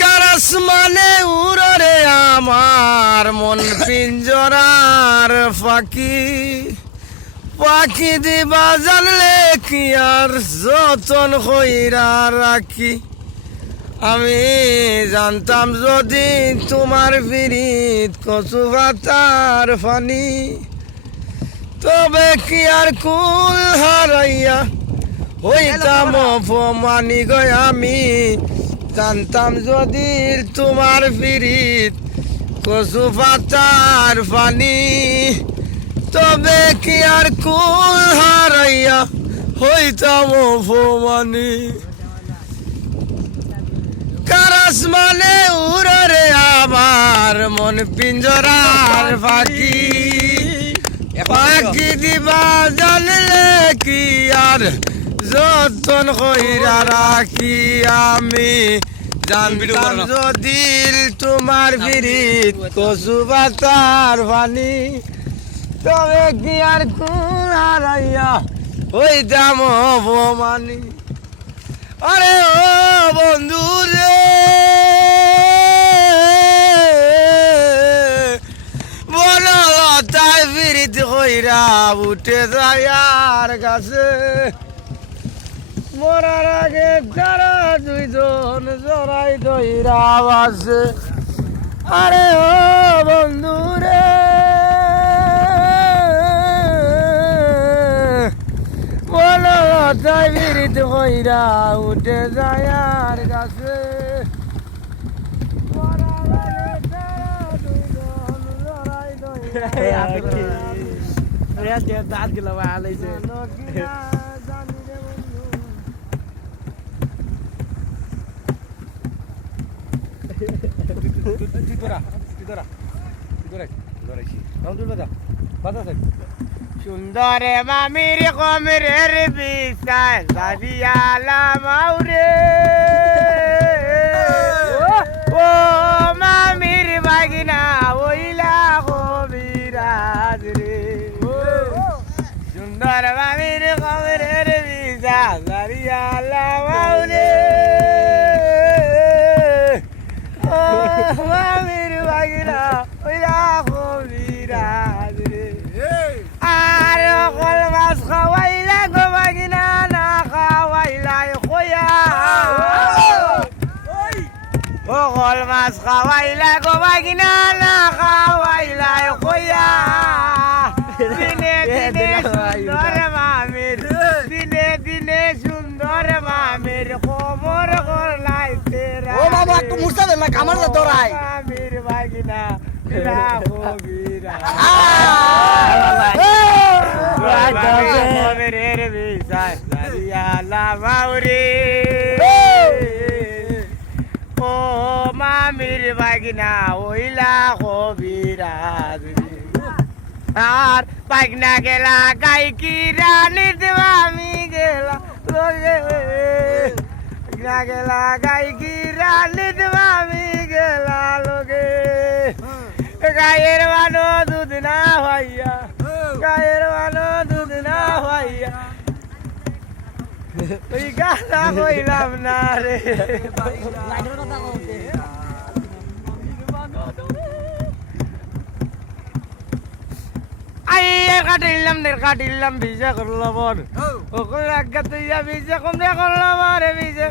Karras মানে উড়রে আমার মন পিঞ্জরার পাখি পাখি দিবা জানলে কি আর যতন কইরা রাখি আমি জানতাম যদি তোমার বিরিত কচু পাতার ফানি তবে কি আর কুল হারাইয়া হইতাম অপমানি গয় আমি জানতাম যদি তোমার বিরিত কচু পাতার ফানি তবে কি আর কুল হারাইয়া হইতাম অপমানি কারাস মানে উড়রে আমার মন পিঞ্জরার পাখি পাখি দিবা জানলে কি আর যতন কইরা রাখি আমি জানতাম যদি তোমার বিরিত কচু পাতার পানি তবে কি আর কোন হারাইয়া হইতাম অপমানি আরে ও বন্ধু রে বনলতায় বিরিত কইরা উঠে যায় আর গাছে মরার আগে যারা দুইজন জড়াই দইরা বাসে আরে ও বন্ধু রে বনলতায় বিরিত কইরা উঠে যায় আর গাছে মরার আগে যারা দুইজন জড়াই দইরা দাঁত গেল আলাইছে সুন্দরে মামির কমরের বিছায় সাজিয়ালা মাউরে ও মামির বাগিনা ওইলা কবিরাজ রে সুন্দর মামির কমরের বিছায় সাজিয়ালা মাউরে মামির বাগিনা ওইলা কবিরাজ রে আর কল মাছ খাওয়াইলা গো বাগিনা না খাওয়াইলাই খোয়া ও কল মাছ খাওয়াইলা গো বাগিনা না খাওয়াইলাই খোয়া দিনে দিনে সুন্দর মামির দিনে দিনে সুন্দর মামির কোমর করলাইতে ও বাবা একটু মুছতে দেন না কামার দরাই মামির বাগিনা বিরা কবিরা কমরের বিছায় সাজিয়ালা মাউরে ও মামির বাগিনা ওইলা কবিরাজ আর পাগনা গেলা গায়কি রানীর আমি গেলা লোকে পাগনা গেলা গায়কি রানীর আমি গেলা লোকে গায়ের মানো দুধ না ভাইয়া গায়ের মানো দুধ না ভাইয়া ওই গানা কইলাম না রে কাটিলাম ভিজা করলো বর ও লাগা তুই ভিজা কমরে করলো বরে ভিজা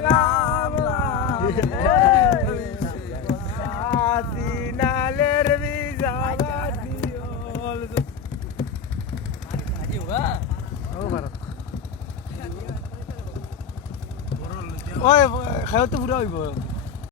নালের ভিজা ওই খাওয়া তো পুরা হইব